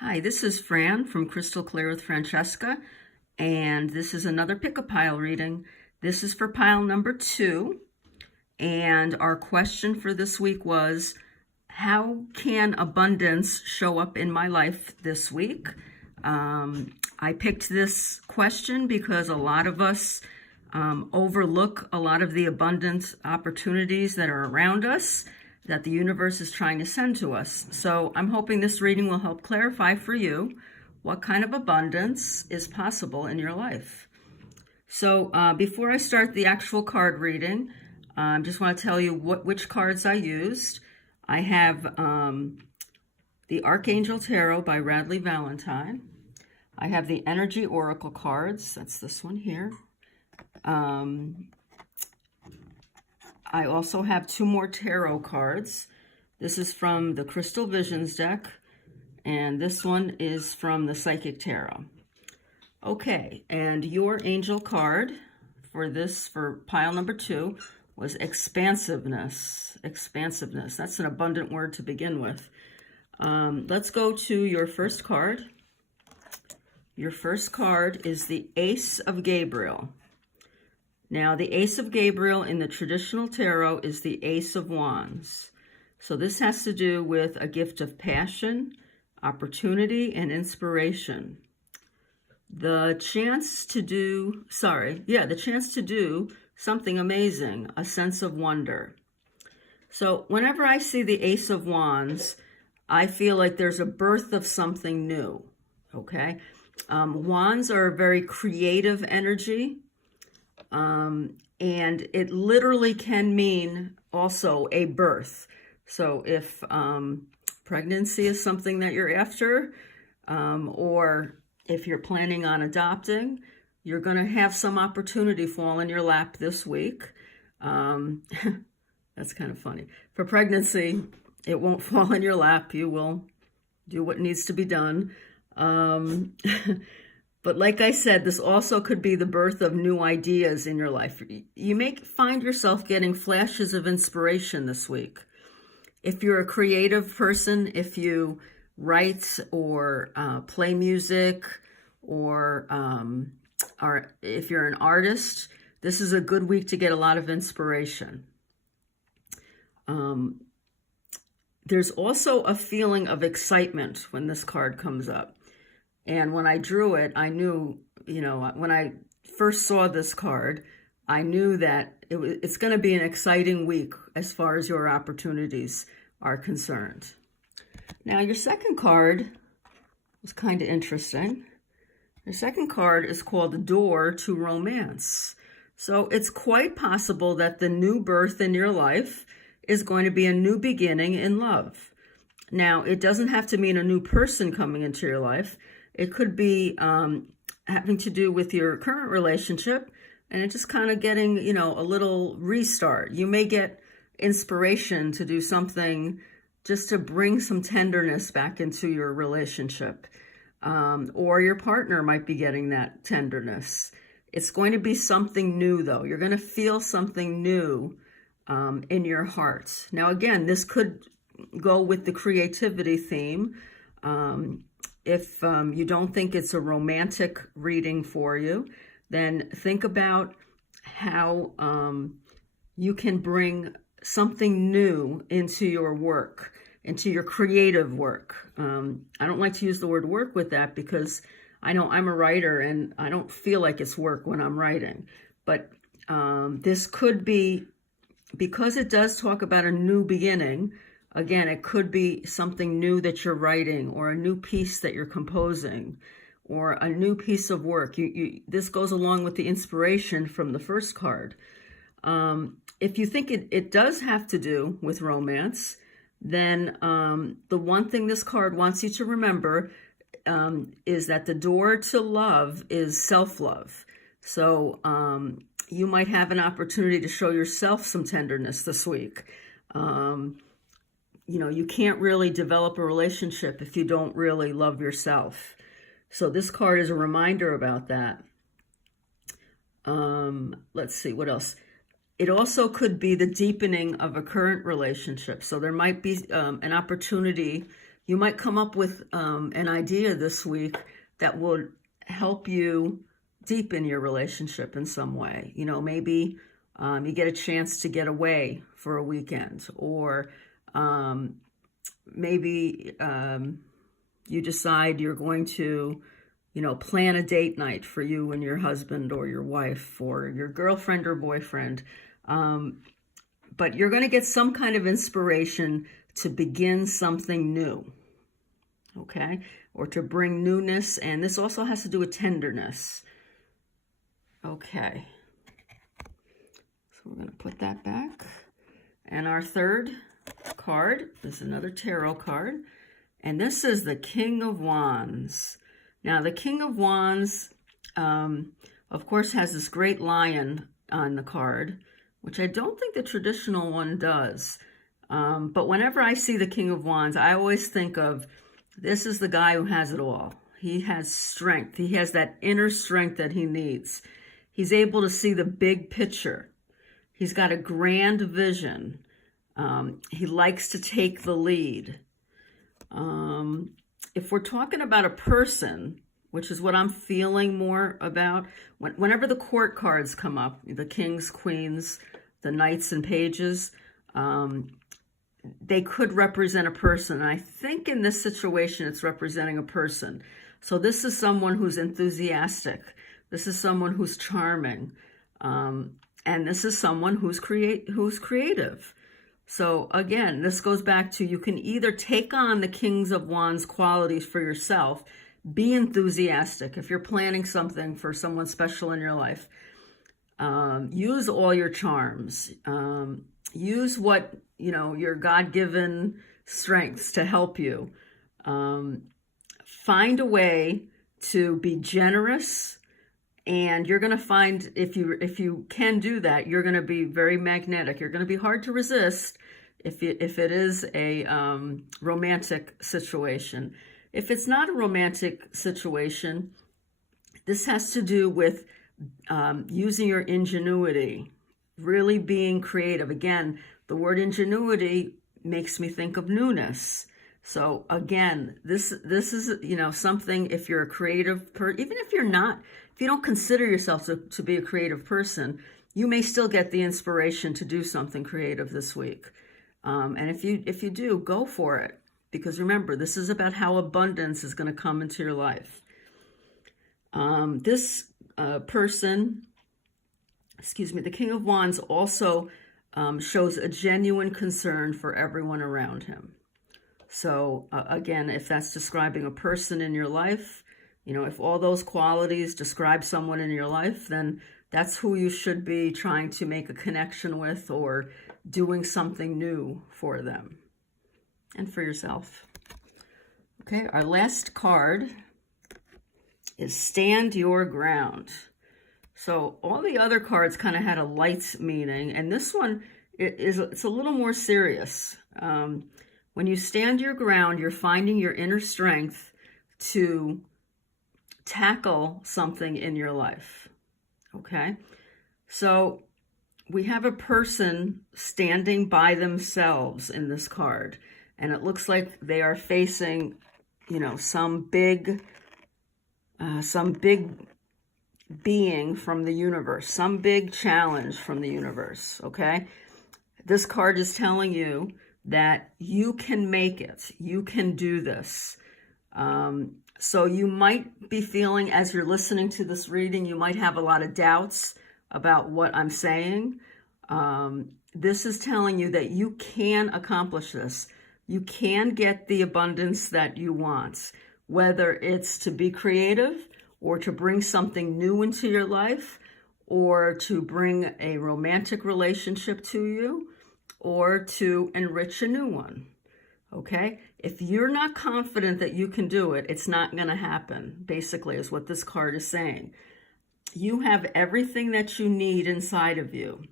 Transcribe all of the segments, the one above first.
Hi, this is Fran from Crystal Clear with Francesca, and this is another pick-a-pile reading. This is for pile number 2, and our question for this week was, how can abundance show up in my life this week? I picked this question because a lot of us overlook a lot of the abundant opportunities that are around us that the universe is trying to send to us. So I'm hoping this reading will help clarify for you what kind of abundance is possible in your life. So before I start the actual card reading, I just want to tell you which cards I used. I have the Archangel Tarot by Radley Valentine. I have the Energy Oracle cards. That's this one here. I also have 2 more tarot cards. This is from the Crystal Visions deck, and this one is from the Psychic Tarot. Okay, and your angel card for pile number 2 was expansiveness. Expansiveness, that's an abundant word to begin with. Let's go to your first card. Your first card is the Ace of Gabriel. Now, the Ace of Gabriel in the traditional tarot is the Ace of Wands. So this has to do with a gift of passion, opportunity, and inspiration. The chance to do something amazing, a sense of wonder. So whenever I see the Ace of Wands, I feel like there's a birth of something new, okay? Wands are a very creative energy. And it literally can mean also a birth. So if pregnancy is something that you're after, or if you're planning on adopting, you're going to have some opportunity fall in your lap this week. That's kind of funny. For pregnancy, it won't fall in your lap. You will do what needs to be done. But like I said, this also could be the birth of new ideas in your life. You may find yourself getting flashes of inspiration this week. If you're a creative person, if you write or play music, or if you're an artist, this is a good week to get a lot of inspiration. There's also a feeling of excitement when this card comes up. And when I drew it, I knew, when I first saw this card, I knew that it's going to be an exciting week as far as your opportunities are concerned. Now, your second card was kind of interesting. Your second card is called the Door to Romance. So it's quite possible that the new birth in your life is going to be a new beginning in love. Now, it doesn't have to mean a new person coming into your life. It could be having to do with your current relationship, and it's just kind of getting, a little restart. You may get inspiration to do something just to bring some tenderness back into your relationship. Or your partner might be getting that tenderness. It's going to be something new, though. You're going to feel something new in your heart. Now, again, this could go with the creativity theme. If you don't think it's a romantic reading for you, then think about how you can bring something new into your work, into your creative work. I don't like to use the word work with that because I know I'm a writer and I don't feel like it's work when I'm writing. But this could be, because it does talk about a new beginning. Again, it could be something new that you're writing, or a new piece that you're composing, or a new piece of work. This goes along with the inspiration from the first card. If you think it does have to do with romance, then the one thing this card wants you to remember is that the door to love is self-love. So you might have an opportunity to show yourself some tenderness this week. You can't really develop a relationship if you don't really love yourself. So this card is a reminder about that. Let's see, what else? It also could be the deepening of a current relationship. So there might be an opportunity You might come up with an idea this week that will help you deepen your relationship in some way. You know, maybe you get a chance to get away for a weekend, or maybe you decide you're going to, you know, plan a date night for you and your husband or your wife or your girlfriend or boyfriend. But you're going to get some kind of inspiration to begin something new, okay? Or to bring newness, and this also has to do with tenderness. Okay. So we're going to put that back. And our third card is another tarot card, and this is the King of Wands. Now, the King of Wands, of course, has this great lion on the card, which I don't think the traditional one does. But whenever I see the King of Wands, I always think of, this is the guy who has it all. He has strength. He has that inner strength that he needs. He's able to see the big picture. He's got a grand vision. He likes to take the lead. If we're talking about a person, which is what I'm feeling more about, whenever the court cards come up, the kings, queens, the knights and pages, they could represent a person. And I think in this situation, it's representing a person. So this is someone who's enthusiastic. This is someone who's charming. And this is someone who's creative. So again, this goes back to, you can either take on the Kings of Wands qualities for yourself, be enthusiastic. If you're planning something for someone special in your life, use all your charms. Use what, you know, your God-given strengths to help you. Find a way to be generous, and you're going to find, if you can do that, you're going to be very magnetic. You're going to be hard to resist if it is a romantic situation. If it's not a romantic situation, this has to do with using your ingenuity, really being creative. Again, the word ingenuity makes me think of newness. So again, this is, you know, something, if you're a creative person, even if you're not, if you don't consider yourself to be a creative person, you may still get the inspiration to do something creative this week. And if you do, go for it. Because remember, this is about how abundance is going to come into your life. This person, the King of Wands, also shows a genuine concern for everyone around him. So again, if that's describing a person in your life, you know, if all those qualities describe someone in your life, then that's who you should be trying to make a connection with, or doing something new for them and for yourself. Okay, our last card is Stand Your Ground. So all the other cards kind of had a light meaning, and this one, it's a little more serious. When you stand your ground, you're finding your inner strength to tackle something in your life. Okay, so we have a person standing by themselves in this card, and it looks like they are facing, you know, some big being from the universe, some big challenge from the universe. Okay, this card is telling you that you can make it. You can do this. So you might be feeling, as you're listening to this reading, you might have a lot of doubts about what I'm saying. This is telling you that you can accomplish this. You can get the abundance that you want, whether it's to be creative, or to bring something new into your life, or to bring a romantic relationship to you, or to enrich a new one. Okay? If you're not confident that you can do it, it's not going to happen, basically, is what this card is saying. You have everything that you need inside of you.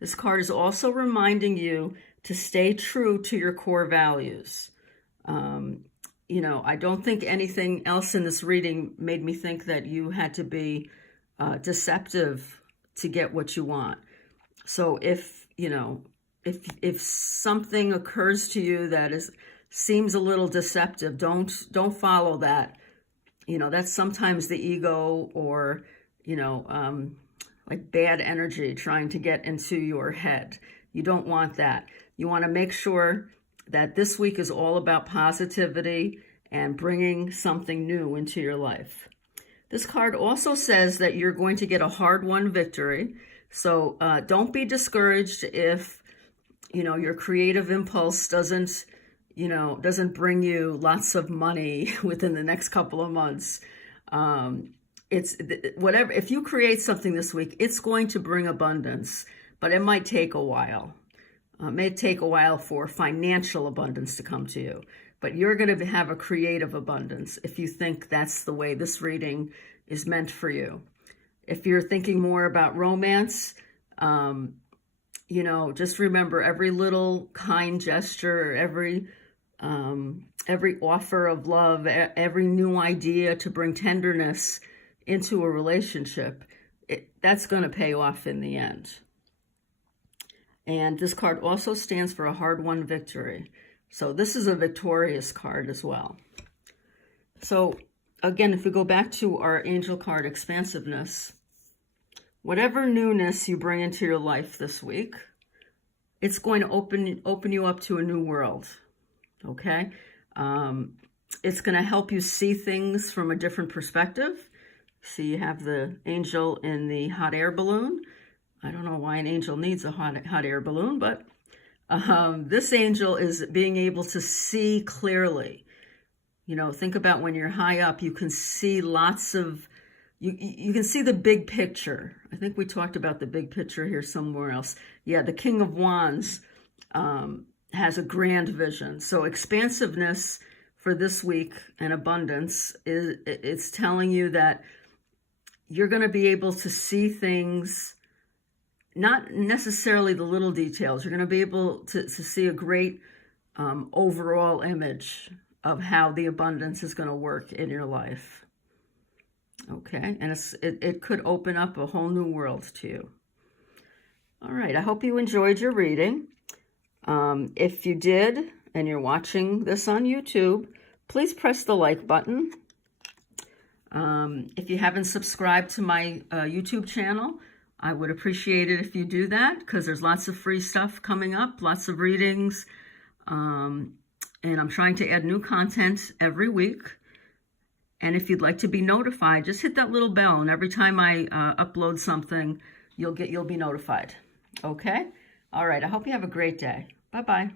This card is also reminding you to stay true to your core values. You know, I don't think anything else in this reading made me think that you had to be deceptive to get what you want. So if, you know, if something occurs to you that is seems a little deceptive. Don't follow that. You know, that's sometimes the ego or, you know, like bad energy trying to get into your head. You don't want that. You want to make sure that this week is all about positivity and bringing something new into your life. This card also says that you're going to get a hard-won victory. So don't be discouraged if, you know, your creative impulse doesn't bring you lots of money within the next couple of months. It's whatever. If you create something this week, it's going to bring abundance, but it might take a while. It may take a while for financial abundance to come to you, but you're going to have a creative abundance if you think that's the way this reading is meant for you. If you're thinking more about romance, you know, just remember every little kind gesture, every offer of love, every new idea to bring tenderness into a relationship, that's going to pay off in the end. And this card also stands for a hard-won victory. So this is a victorious card as well. So again, if we go back to our angel card, Expansiveness, whatever newness you bring into your life this week, it's going to open you up to a new world, okay? It's going to help you see things from a different perspective. See, you have the angel in the hot air balloon. I don't know why an angel needs a hot air balloon, but this angel is being able to see clearly. You know, think about when you're high up, you can see lots of, you can see the big picture. I think we talked about the big picture here somewhere else. Yeah, the King of Wands has a grand vision. So expansiveness for this week and abundance, it's telling you that you're going to be able to see things, not necessarily the little details. You're going to be able to see a great overall image of how the abundance is going to work in your life. Okay, and it could open up a whole new world to you. All right, I hope you enjoyed your reading. If you did, and you're watching this on YouTube, please press the like button. If you haven't subscribed to my YouTube channel, I would appreciate it if you do that, because there's lots of free stuff coming up, lots of readings, and I'm trying to add new content every week. And if you'd like to be notified, just hit that little bell, and every time I upload something, you'll be notified. Okay? All right, I hope you have a great day. Bye-bye.